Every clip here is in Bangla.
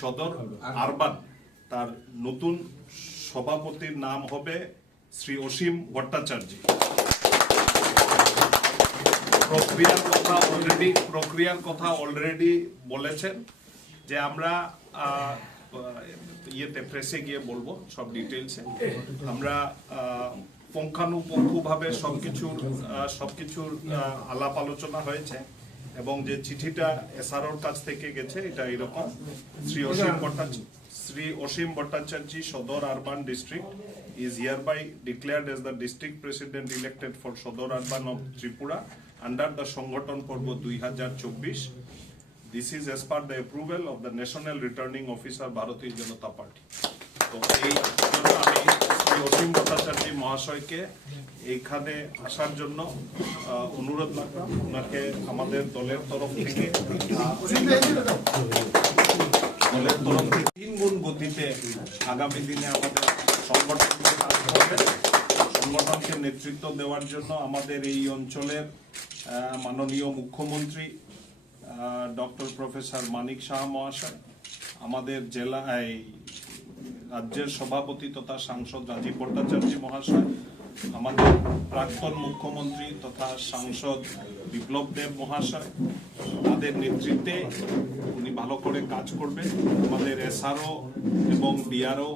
সদর আরবান। তার নতুন সভাপতির নাম হবে শ্রী অসীম ভট্টাচার্য। প্রক্রিয়ার কথা অলরেডি প্রক্রিয়ার কথা অলরেডি বলেছেন যে আমরা ইয়েতে প্রেসে গিয়ে বলব সব ডিটেলসে আমরা পুঙ্খানুপুঙ্খভাবে সবকিছুর আহ, আলাপ আলোচনা হয়েছে। এবং যে চিঠিটা এসআরওর কাছ থেকে গেছে, এটা এরকম। শ্রী অসীম Bhattacharya Shri Asim Bhattacharjee Sadar urban district is hereby declared as the district president elected for Sadar urban of Tripura under the Sangathan Parva দুই হাজার চব্বিশ। This is as per the approval of the national returning officer Bharatiya Janata Party তো এই জন্য আমি শ্রী অসীম মহাশয়কে এইখানে আসার জন্য অনুরোধ রাখলাম। ওনাকে আমাদের দলের তরফ থেকে, দলের তরফ থেকে তিন গুণ গতিতে আগামী দিনে আমাদের সংগঠনকে সংগঠনকে নেতৃত্ব দেওয়ার জন্য আমাদের এই অঞ্চলের মাননীয় মুখ্যমন্ত্রী ডক্টর প্রফেসর মানিক শাহ মহাশয়, আমাদের জেলা, এই রাজ্যের সভাপতি তথা সাংসদ রাজীব ভট্টাচার্য মহাশয়, আমাদের প্রাক্তন মুখ্যমন্ত্রী তথা সাংসদ বিপ্লব দেব মহাশয় তাদের নেতৃত্বে উনি ভালো করে কাজ করবেন। আমাদের এসআরও এবং ডিআরও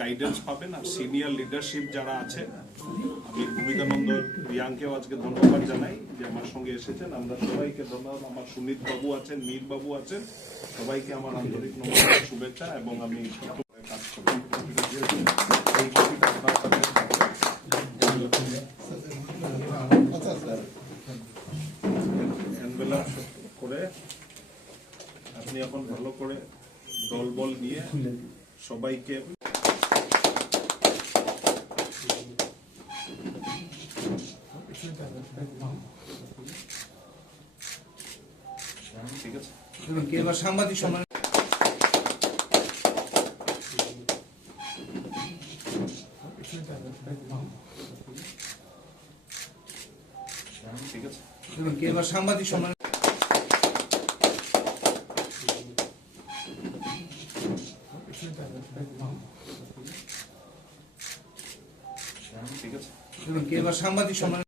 গাইডেন্স পাবেন আর সিনিয়র লিডারশিপ যারা আছে, আমি ভূমিকানন্দ রিয়াংকেও আজকে ধন্যবাদ জানাই যে আমার সঙ্গে এসেছেন। আমরা সবাইকে ধন্যবাদ। আমার সুমিত বাবু আছেন, মীর বাবু আছেন। সবাইকে আমার আন্তরিক নমস্কার, শুভেচ্ছা এবং আমি কাজ envelope করে আপনি এখন ভালো করে দল বল নিয়ে সবাইকে ঠিক আছে সাংবাদিক এবার সাংবাদিক সম্মেলন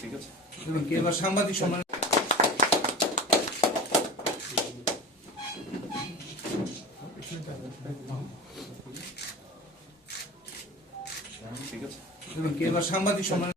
ঠিক আছে এবার সাংবাদিক আছে এবার সাংবাদিক সম্মেলন